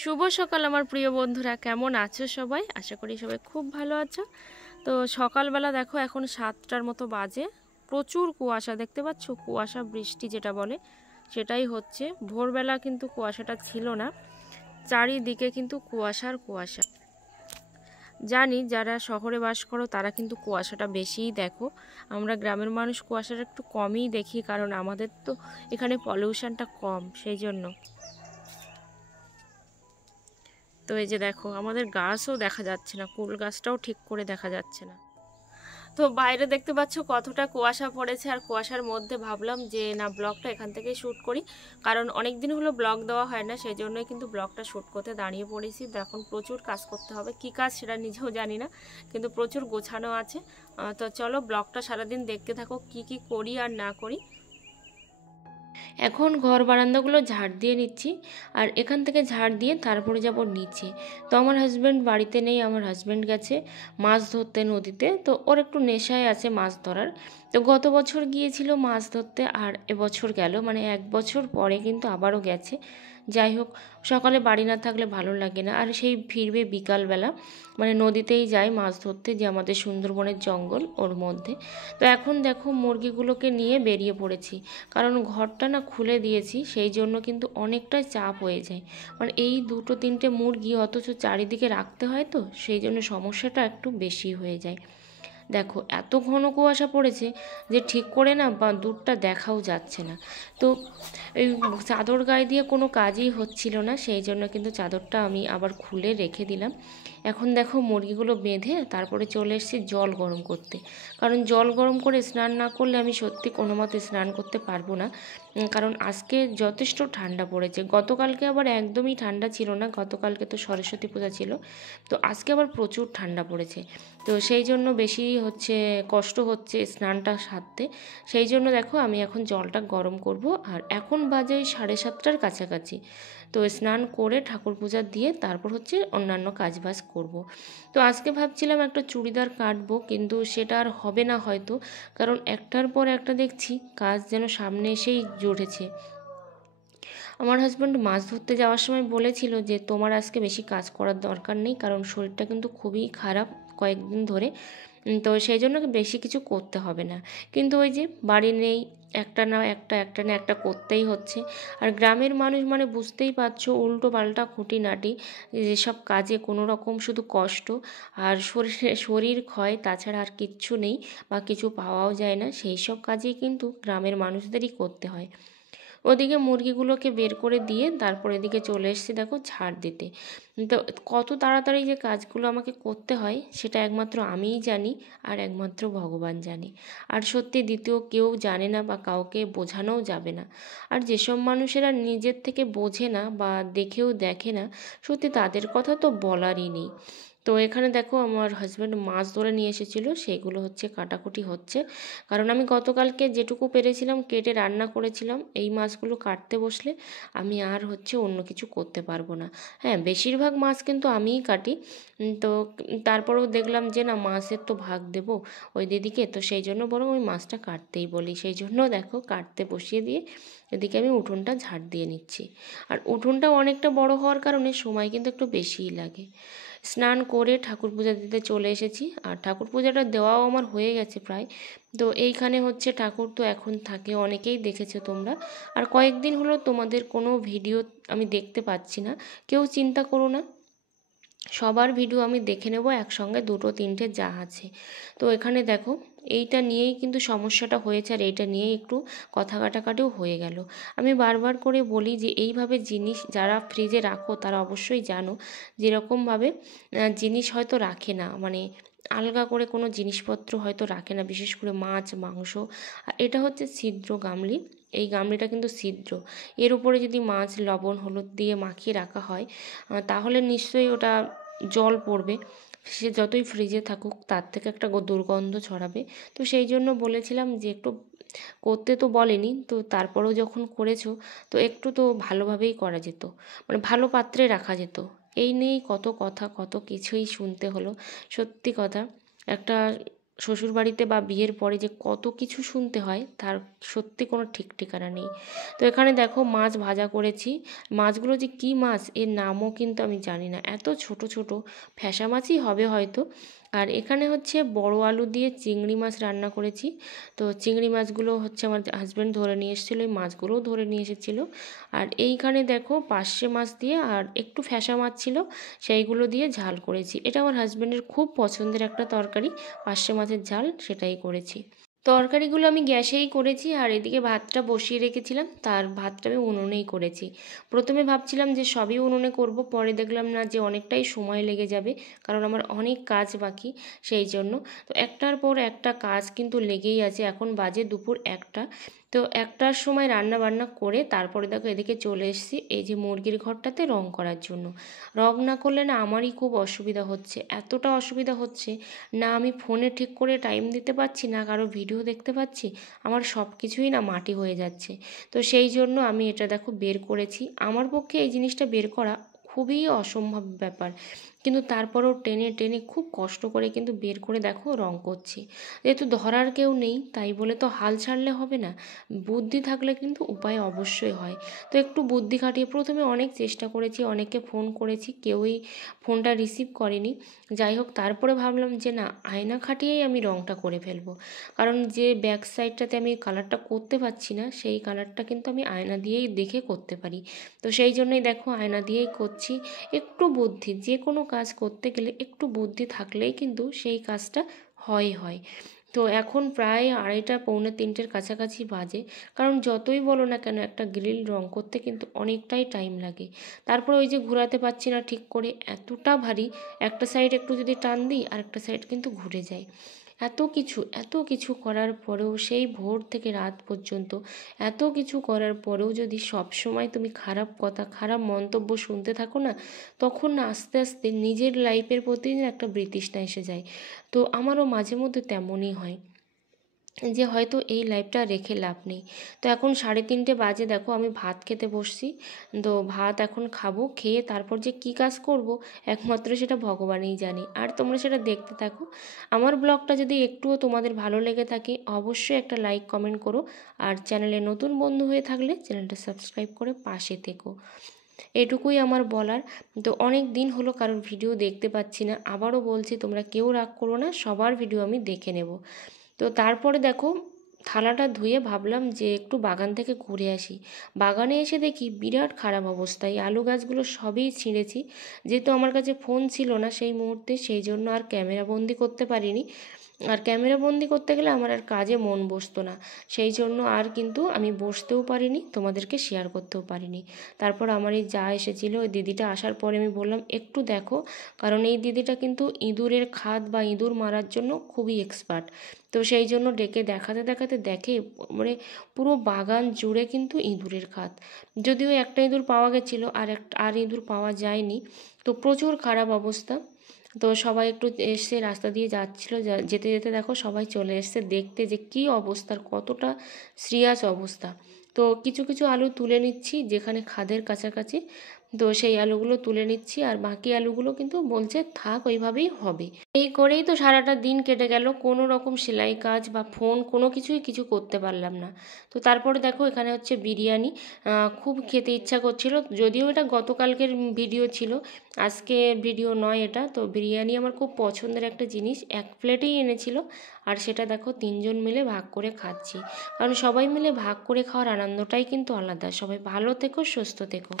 শুভ সকাল আমার প্রিয় বন্ধুরা, কেমন আছো সবাই? আশা করি সবাই খুব ভালো আছো। তো সকালবেলা দেখো এখন 7টার মতো বাজে। প্রচুর কুয়াশা দেখতে পাচ্ছ, কুয়াশা বৃষ্টি যেটা বলে সেটাই হচ্ছে। ভোরবেলা কিন্তু কুয়াশাটা ছিল না, চারিদিকে কিন্তু কুয়াশার কুয়াশা। জানি যারা শহরে বাস করো তারা কিন্তু কুয়াশাটা বেশিই দেখো, আমরা গ্রামের মানুষ কুয়াশাটা একটু কমই দেখি, কারণ আমাদের তো এখানে পলিউশনটা কম, সেই জন্য। তো এই যে দেখো আমাদের গাছও দেখা যাচ্ছে না, কুল গাছটাও ঠিক করে দেখা যাচ্ছে না। তো বাইরে দেখতে পাচ্ছ কতটা কুয়াশা পড়েছে, আর কুয়াশার মধ্যে ভাবলাম যে না, ব্লগটা এখান থেকেই শ্যুট করি, কারণ অনেক দিন হলো ব্লগ দেওয়া হয় না, সেই জন্যই কিন্তু ব্লগটা শ্যুট করতে দাঁড়িয়ে পড়েছি। এখন প্রচুর কাজ করতে হবে, কি কাজ সেটা নিজেও জানি না, কিন্তু প্রচুর গোছানো আছে। তো চলো ব্লগটা সারাদিন দেখতে থাকো, কি কি করি আর না করি। এখন ঘর বারান্দাগুলো ঝাড় দিয়ে নিচ্ছি, আর এখান থেকে ঝাড় দিয়ে তারপরে যাব নিচে। তো আমার হাজব্যান্ড বাড়িতে নেই, আমার হাজব্যান্ড গেছে মাছ ধরতে নদীতে। তো ওর একটু নেশায় আছে মাছ ধরার। তো গত বছর গিয়েছিল মাছ ধরতে, আর এবছর গেল, মানে 1 বছর পরে কিন্তু আবারও গেছে। যাই হোক, সকালে বাড়ি না থাকলে ভালো লাগে না, আর সেই ফিরবে বিকালবেলা, মানে নদীতেই যায় মাছ ধরতে, যে আমাদের সুন্দরবনের জঙ্গল ওর মধ্যে। তো এখন দেখো মুরগিগুলোকে নিয়ে বেরিয়ে পড়েছি, কারণ ঘরটা না খুলে দিয়েছি, সেই জন্য কিন্তু অনেকটাই চাপ হয়ে যায়। মানে এই 2-3টে মুরগি অথচ চারিদিকে রাখতে হয়, তো সেই জন্য সমস্যাটা একটু বেশি হয়ে যায়। দেখো এত ঘন কুয়াশা পড়েছে যে ঠিক করে না বা দূরটা দেখাও যাচ্ছে না। তো এই চাদর গায়ে দিয়ে কোনো কাজই হচ্ছিল না, সেই জন্য কিন্তু চাদরটা আমি আবার খুলে রেখে দিলাম। এখন দেখো মুরগিগুলো বেঁধে তারপরে চলে এসেছি জল গরম করতে, কারণ জল গরম করে স্নান না করলে আমি সত্যি কোনো মতে স্নান করতে পারবো না। কারণ আজকে যথেষ্ট ঠান্ডা পড়েছে, গতকালকে আবার একদমই ঠান্ডা ছিল না, গতকালকে তো সরস্বতী পূজা ছিল। তো আজকে আবার প্রচুর ঠান্ডা পড়েছে, তো সেই জন্য বেশি হচ্ছে কষ্ট হচ্ছে স্নানটা সারতে। সেই জন্য দেখো আমি এখন জলটা গরম করব, আর এখন বাজে ওই 7:30টার কাছাকাছি। তো স্নান করে ঠাকুর পূজা দিয়ে তারপর হচ্ছে অন্যান্য কাজবাজ করব। তো আজকে ভাবছিলাম একটা চুড়িদার কাটবো, কিন্তু সেটা আর হবে না হয়তো, কারণ একটার পর একটা দেখছি কাজ যেন সামনে এসেই জুটেছে। আমার হাজব্যান্ড মাছ ধরতে যাওয়ার সময় বলেছিল যে তোমার আজকে বেশি কাজ করার দরকার নেই, কারণ শরীরটা কিন্তু খুবই খারাপ কয়েকদিন ধরে। তো সেই জন্য বেশি কিছু করতে হবে না। কিন্তু ওই যে বাড়ি নেই, একটা না একটা একটা না একটা করতেই হচ্ছে। আর গ্রামের মানুষ মানে বুঝতেই পারছো, উল্টো পাল্টা খুঁটিনাটি যেসব কাজে কোনো রকম শুধু কষ্ট আর শরীর ক্ষয়, তাছাড়া আর কিচ্ছু নেই, বা কিছু পাওয়াও যায় না, সেই সব কাজেই কিন্তু গ্রামের মানুষদেরই করতে হয়। ওদিকে মুরগিগুলোকে বের করে দিয়ে তারপর এদিকে চলে এসেছি দেখো ঝাড় দিতে। তো কত তাড়াতাড়ি যে কাজগুলো আমাকে করতে হয় সেটা একমাত্র আমিই জানি, আর একমাত্র ভগবান জানে। আর সত্যি দ্বিতীয় কেউ জানে না, বা কাউকে বোঝানোও যাবে না। আর যেসব মানুষেরা নিজের থেকে বোঝে না বা দেখেও দেখে না, সত্যি তাদের কথা তো বলারই নেই। তো এখানে দেখো আমার হাজব্যান্ড মাছ ধরে নিয়ে এসেছিলো, সেগুলো হচ্ছে কাটাকুটি হচ্ছে, কারণ আমি গতকালকে যেটুকু পেরেছিলাম কেটে রান্না করেছিলাম। এই মাছগুলো কাটতে বসলে আমি আর হচ্ছে অন্য কিছু করতে পারবো না। হ্যাঁ, বেশিরভাগ মাছ কিন্তু আমিই কাটি। তো তারপরেও দেখলাম যে না, মাছের তো ভাগ দেবো ওই দিদিকে, তো সেই জন্য বরং ওই মাছটা কাটতেই বলি, সেই জন্য দেখো কাটতে বসিয়ে দিয়ে এদিকে আমি উঠোনটা ঝাড় দিয়ে নিচ্ছি। আর উঠোনটা অনেকটা বড় হওয়ার কারণে সময় কিন্তু একটু বেশিই লাগে। স্নান করে ঠাকুর পূজা দিতে চলে এসেছি, আর ঠাকুর পূজাটা দেওয়াও আমার হয়ে গেছে প্রায়। তো এইখানে হচ্ছে ঠাকুর তো এখন থাকে, অনেকেই দেখেছো তোমরা। আর কয়েকদিন হলো তোমাদের কোনো ভিডিও আমি দেখতে পাচ্ছি না, কেউ চিন্তা করো না, সবার ভিডিও আমি দেখে নেব একসঙ্গে, 2-3টে যা আছে। তো এখানে দেখো এইটা নিয়েই কিন্তু সমস্যাটা হয়েছে, আর এইটা নিয়েই একটু কথা কাটাকাটিও হয়ে গেল। আমি বারবার করে বলি যে এইভাবে জিনিস যারা ফ্রিজে রাখো তারা অবশ্যই জানো, যেরকমভাবে জিনিস হয়তো রাখে না, মানে আলগা করে কোনো জিনিসপত্র হয়তো রাখে না, বিশেষ করে মাছ মাংস। আর এটা হচ্ছে ছিদ্র গামলি, এই গামলিটা কিন্তু ছিদ্র, এর উপরে যদি মাছ লবণ হলুদ দিয়ে মাখিয়ে রাখা হয় তাহলে নিশ্চয়ই ওটা জল পড়বে, সে যতই ফ্রিজে থাকুক তার থেকে একটা দুর্গন্ধ ছড়াবে। তো সেই জন্য বলেছিলাম যে একটু করতে, তো বলেনি তো তারপরেও যখন করেছো তো একটু তো ভালোভাবেই করা যেত, মানে ভালো পাত্রে রাখা যেত। এই নিয়েই কত কথা, কত কিছুই শুনতে হলো। সত্যি কথা, একটা শ্বশুরবাড়িতে বা বিয়ের পরে যে কত কিছু শুনতে হয় তার সত্যি কোনো ঠিক ঠিকানা নেই। তো এখানে দেখো মাছ ভাজা করেছি। মাছগুলো যে কী মাছ এর নামও কিন্তু আমি জানি না, এত ছোট ছোট ফ্যাসা মাছই হবে হয়তো। আর এখানে হচ্ছে বড় আলু দিয়ে চিংড়ি মাছ রান্না করেছি। তো চিংড়ি মাছগুলো হচ্ছে আমার হাজব্যান্ড ধরে নিয়ে এসেছিলো, এই মাছগুলোও ধরে নিয়ে এসেছিলো। আর এইখানে দেখো পার্শে মাছ দিয়ে আর একটু ফ্যাসা মাছ ছিল, সেইগুলো দিয়ে ঝাল করেছি। এটা আমার হাজব্যান্ডের খুব পছন্দের একটা তরকারি, পার্শে মাছের ঝাল, সেটাই করেছি। তরকারিগুলো আমি গ্যাসেই করেছি আর এদিকে ভাতটা বসিয়ে রেখেছিলাম, তার ভাতটা আমি উনুনেই করেছি। প্রথমে ভাবছিলাম যে সবই উনুনে করব, পরে দেখলাম না যে অনেকটাই সময় লেগে যাবে, কারণ আমার অনেক কাজ বাকি, সেই জন্য। তো একটার পর একটা কাজ কিন্তু লেগেই আছে। এখন বাজে দুপুর 1টা। তো 1টার সময় রান্না বান্না করে তারপরে দেখো এদিকে চলে এসেছি এই যে মুরগির ঘরটাতে রং করার জন্য। রং না করলে না আমারই খুব অসুবিধা হচ্ছে, এতটা অসুবিধা হচ্ছে না, আমি ফোনে ঠিক করে টাইম দিতে পারছি না কারো ভিডিও দেখতে পাচ্ছি, আমার সব কিছুই না মাটি হয়ে যাচ্ছে। তো সেই জন্য আমি এটা দেখো বের করেছি। আমার পক্ষে এই জিনিসটা বের করা খুবই অসম্ভব ব্যাপার, কিন্তু তারপরেও টেনে টেনে খুব কষ্ট করে কিন্তু বের করে দেখো রং করছি। যেহেতু ধরার কেউ নেই তাই বলে তো হাল ছাড়লে হবে না, বুদ্ধি থাকলে কিন্তু উপায় অবশ্যই হয়। তো একটু বুদ্ধি খাটিয়ে প্রথমে অনেক চেষ্টা করেছি, অনেককে ফোন করেছি, কেউই ফোনটা রিসিভ করেনি। যাই হোক, তারপরে ভাবলাম যে না, আয়না খাটিয়েই আমি রংটা করে ফেলবো, কারণ যে ব্যাক সাইডটাতে আমি কালারটা করতে পারছি না সেই কালারটা কিন্তু আমি আয়না দিয়েই দেখে করতে পারি। তো সেই জন্যই দেখো আয়না দিয়েই করছি। একটু বুদ্ধি, যে কোনো কাজ করতে গেলে একটু বুদ্ধি থাকলেই কিন্তু সেই কাজটা হয়। তো এখন প্রায় 2:30 পৌনে 3টের কাছাকাছি বাজে, কারণ যতই বলো না কেন একটা গ্রিল রং করতে কিন্তু অনেকটাই টাইম লাগে। তারপরে ওই যে ঘোরাতে পারছি না ঠিক করে, এতটা ভারী, একটা সাইড একটু যদি টান দিই আর একটা সাইড কিন্তু ঘুরে যায়। এত কিছু করার পরেও, সেই ভোর থেকে রাত পর্যন্ত এত কিছু করার পরেও যদি সব সময় তুমি খারাপ কথা, খারাপ মন্তব্য শুনতে থাকো না, তখন না আস্তে আস্তে নিজের লাইফের প্রতি না একটা বিতৃষ্ণা এসে যায়। তো আমারও মাঝে মধ্যে তেমনই হয় যে হয়তো এই লাইফটা রেখে লাভ নেই। তো এখন 3:30 বাজে, দেখো আমি ভাত খেতে বসছি। তো ভাত এখন খাবো, খেয়ে তারপর যে কী কাজ করব একমাত্র সেটা ভগবানই জানে। আর তোমরা সেটা দেখতে থাকো। আমার ব্লগটা যদি একটুও তোমাদের ভালো লেগে থাকে অবশ্যই একটা লাইক কমেন্ট করো, আর চ্যানেলে নতুন বন্ধু হয়ে থাকলে চ্যানেলটা সাবস্ক্রাইব করে পাশে থেকো। এটুকুই আমার বলার। তো অনেক দিন হলো কারোর ভিডিও দেখতে পাচ্ছি না, আবারও বলছি তোমরা কেউ রাগ করো না, সবার ভিডিও আমি দেখে নেব। তো তারপরে দেখো থালাটা ধুয়ে ভাবলাম যে একটু বাগান থেকে ঘুরে আসি। বাগানে এসে দেখি বিরাট খারাপ অবস্থা, এই আলু গাছগুলো সবই ছিঁড়েছি। যেহেতু আমার কাছে ফোন ছিল না সেই মুহূর্তে, সেই জন্য আর ক্যামেরা বন্দি করতে পারিনি। আর ক্যামেরা বন্দি করতে গেলে আমার আর কাজে মন বসতো না, সেই জন্য আর কিন্তু আমি বসতেও পারিনি, তোমাদেরকে শেয়ার করতেও পারিনি। তারপর আমার এই যা এসেছিল, ওই দিদিটা আসার পরে আমি বললাম একটু দেখো, কারণ এই দিদিটা কিন্তু ইঁদুরের খাদ বা ইঁদুর মারার জন্য খুবই এক্সপার্ট। তো সেই জন্য ডেকে দেখাতে দেখাতে দেখে মানে পুরো বাগান জুড়ে কিন্তু ইঁদুরের খাদ। যদিও একটা ইঁদুর পাওয়া গেছিলো, আর ইঁদুর পাওয়া যায়নি। তো প্রচুর খারাপ অবস্থা। তো সবাই একটু এসে রাস্তা দিয়ে যাচ্ছিলো, যেতে যেতে দেখো সবাই চলে এসছে দেখতে যে কী অবস্থার, কতটা সিরিয়াস অবস্থা। তো কিছু কিছু আলু তুলে নিচ্ছি যেখানে খাদের কাছাকাছি, তো সেই আলুগুলো তুলে নিচ্ছি, আর বাকি আলুগুলো কিন্তু বলছে থাক ওইভাবেই হবে। এই করেই তো সারাটা দিন কেটে গেল, কোনো রকম সেলাই কাজ বা ফোন কোনো কিছুই কিছু করতে পারলাম না। তো তারপরে দেখো এখানে হচ্ছে বিরিয়ানি, খুব খেতে ইচ্ছা করছিল, যদিও এটা গতকালকের ভিডিও ছিল, আজকে ভিডিও নয় এটা। তো বিরিয়ানি আমার খুব পছন্দের একটা জিনিস, 1 প্লেটেই এনেছিল, আর সেটা দেখো 3জন মিলে ভাগ করে খাচ্ছি, কারণ সবাই মিলে ভাগ করে খাওয়ার আনন্দটাই কিন্তু আলাদা। সবাই ভালো থেকো, সুস্থ থেকো।